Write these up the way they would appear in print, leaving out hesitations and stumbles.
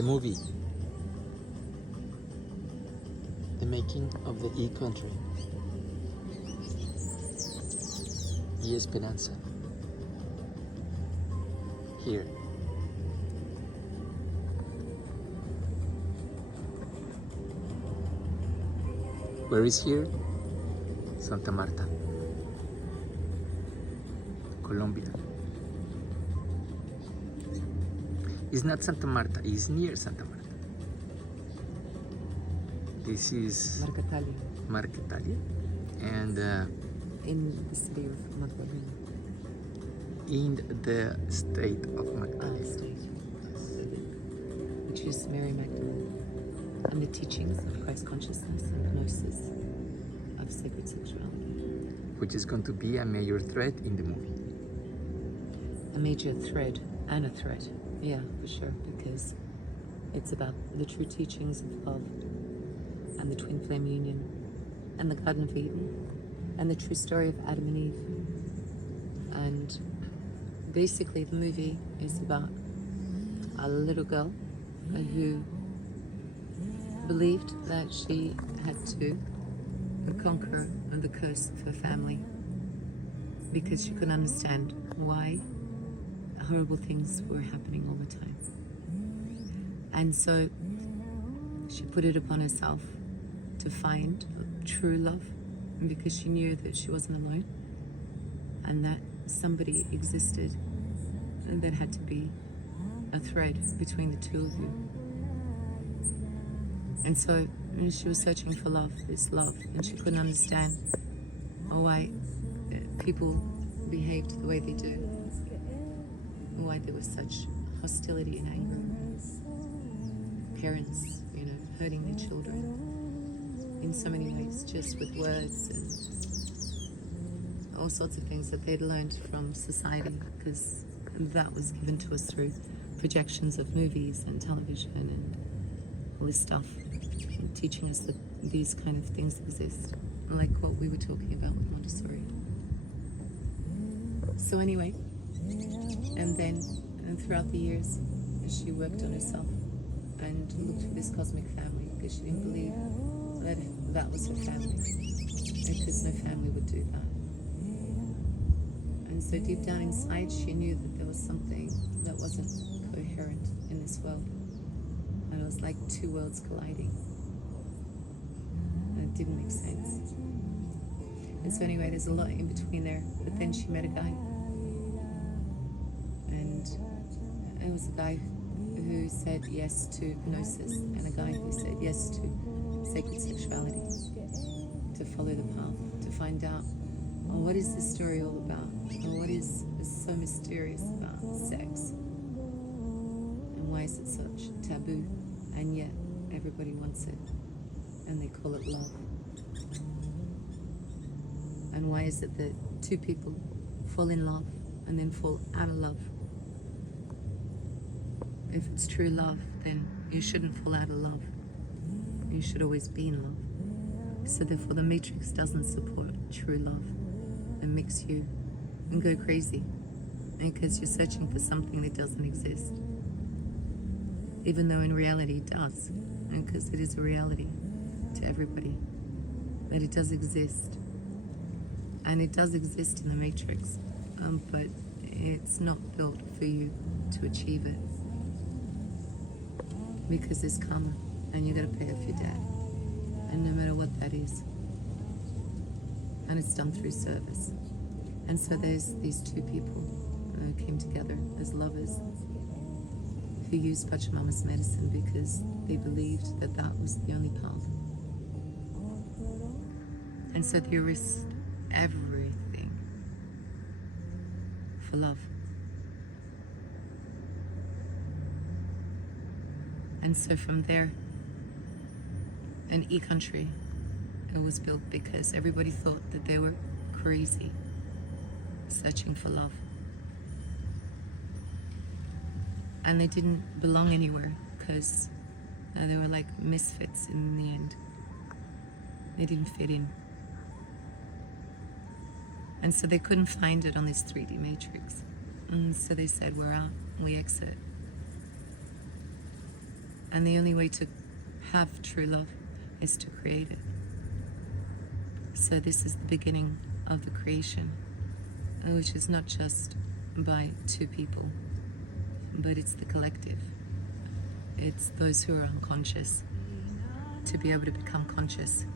The movie, the making of the e-country, e-Esperanza, here. Where is here? Santa Marta, Colombia. It's not Santa Marta, it's near Santa Marta. This is Marquetalia, and in the city of Magdalena. in the state of Magdalena. State, which is Mary Magdalene, and the teachings of Christ consciousness and gnosis of sacred sexuality. Which is going to be a major threat in the movie. A major thread and a threat, yeah, for sure, because it's about the true teachings of love and the twin flame union and the Garden of Eden and the true story of Adam and Eve. And basically the movie is about a little girl who believed that she had to conquer the curse of her family because she couldn't understand why horrible things were happening all the time. And so she put it upon herself to find true love because she knew that she wasn't alone and that somebody existed and that had to be a thread between the two of you. And so she was searching for love, this love, and she couldn't understand why people behaved the way they do, why there was such hostility and anger. Parents, hurting their children in so many ways, just with words and all sorts of things that they'd learned from society, because that was given to us through projections of movies and television and all this stuff, teaching us that these kind of things exist, like what we were talking about with Montessori. So anyway, and then throughout the years, she worked on herself and looked for this cosmic family because she didn't believe that that was her family, because no family would do that. And so deep down inside, she knew that there was something that wasn't coherent in this world. And it was like two worlds colliding. And it didn't make sense. And so anyway, there's a lot in between there. But then she met a guy. And it was a guy who said yes to gnosis, and a guy who said yes to sacred sexuality, to follow the path, to find out, what is this story all about? What is so mysterious about sex? And why is it such taboo? And yet everybody wants it, and they call it love. And why is it that two people fall in love and then fall out of love? If it's true love, then you shouldn't fall out of love. You should always be in love. So therefore the matrix doesn't support true love. It makes you go crazy because you're searching for something that doesn't exist. Even though in reality it does, and because it is a reality to everybody, that it does exist. And it does exist in the matrix, but it's not built for you to achieve it. Because there's karma, and you gotta pay off your debt, and no matter what that is. And it's done through service. And so there's these two people who came together as lovers who used Pachamama's medicine because they believed that that was the only path. And so they risked everything for love. And so from there, an e-country, it was built because everybody thought that they were crazy, searching for love. And they didn't belong anywhere because they were like misfits in the end. They didn't fit in. And so they couldn't find it on this 3D matrix. And so they said, we're out, we exit. And the only way to have true love is to create it. So this is the beginning of the creation, which is not just by two people, but it's the collective. It's those who are unconscious to be able to become conscious,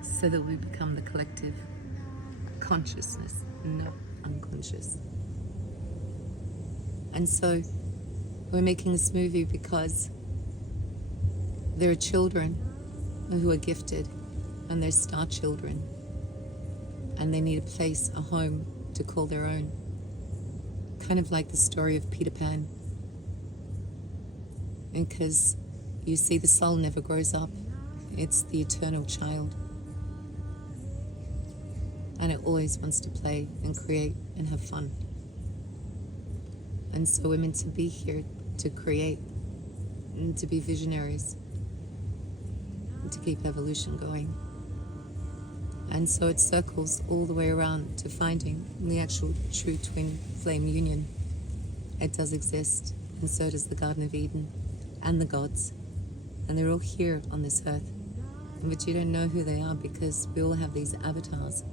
so that we become the collective consciousness, not unconscious. And so we're making this movie because there are children who are gifted, and they're star children, and they need a place, a home to call their own. Kind of like the story of Peter Pan. Because you see, the soul never grows up. It's the eternal child. And it always wants to play and create and have fun. And so we're meant to be here to create and to be visionaries and to keep evolution going. And so it circles all the way around to finding the actual true twin flame union. It does exist, and so does the Garden of Eden and the gods. And they're all here on this earth. But you don't know who they are because we all have these avatars.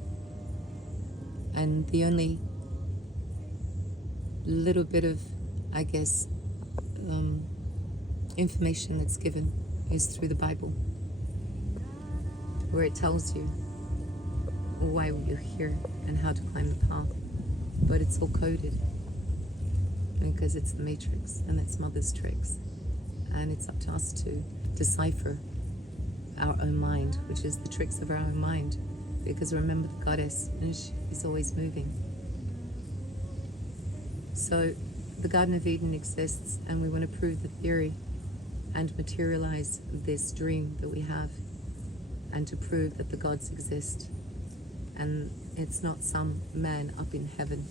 And the only little bit of, I guess, information that's given is through the Bible, where it tells you why you're here and how to climb the path. But it's all coded because it's the matrix and it's mother's tricks. And it's up to us to decipher our own mind, which is the tricks of our own mind. Because remember, the goddess is always moving. So the Garden of Eden exists, and we want to prove the theory and materialize this dream that we have, and to prove that the gods exist. And it's not some man up in heaven,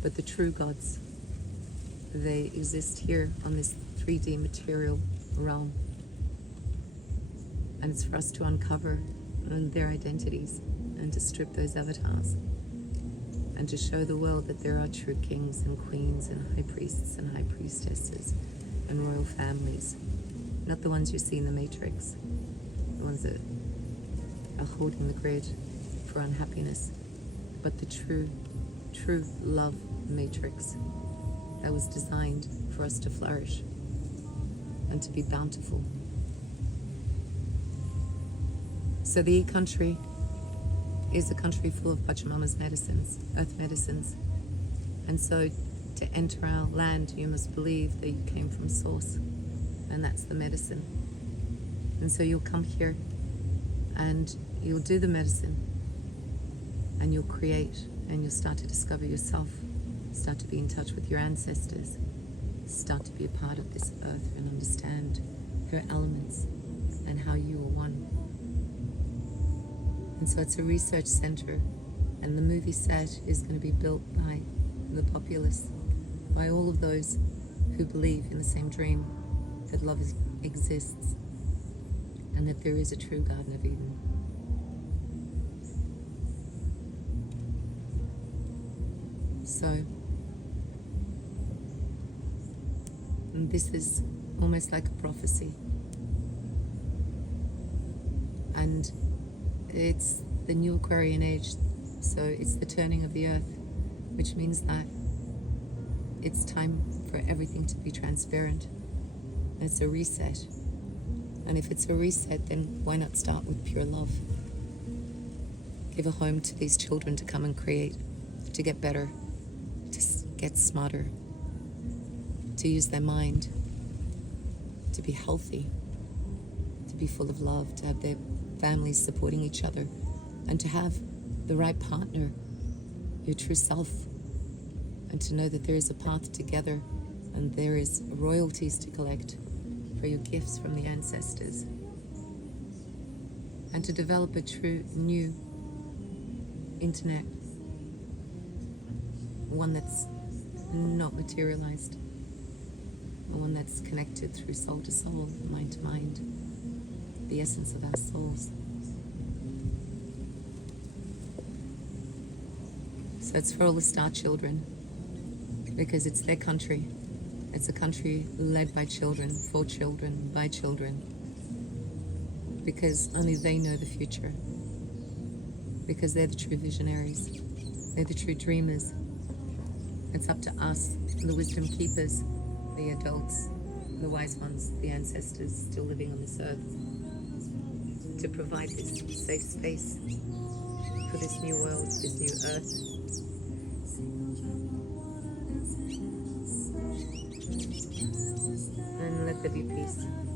but the true gods. They exist here on this 3D material realm. And it's for us to uncover their identities and to strip those avatars and to show the world that there are true kings and queens and high priests and high priestesses and royal families. Not the ones you see in the Matrix, the ones that are holding the grid for unhappiness, but the true love matrix that was designed for us to flourish and to be bountiful. So the country is a country full of Pachamama's medicines, earth medicines. And so to enter our land, you must believe that you came from source, and that's the medicine. And so you'll come here and you'll do the medicine, and you'll create, and you'll start to discover yourself, start to be in touch with your ancestors, start to be a part of this earth and understand her elements and how you are one. And so it's a research center, and the movie set is going to be built by the populace, by all of those who believe in the same dream, that love exists and that there is a true Garden of Eden. So this is almost like a prophecy, and it's the new Aquarian age, so it's the turning of the earth, which means that it's time for everything to be transparent. It's a reset. And if it's a reset, then why not start with pure love? Give a home to these children to come and create, to get better, to get smarter, to use their mind, to be healthy, to be full of love, to have their families supporting each other, and to have the right partner, your true self, and to know that there is a path together and there is royalties to collect for your gifts from the ancestors, and to develop a true new internet, one that's not materialized, one that's connected through soul to soul, mind to mind, the essence of our souls. So it's for all the star children, because it's their country, It's a country led by children, for children, by children, because only they know the future, because they're the true visionaries, they're the true dreamers. It's up to us, the wisdom keepers, the adults, the wise ones, the ancestors still living on this earth, to provide this safe space for this new world, this new earth. And let there be peace.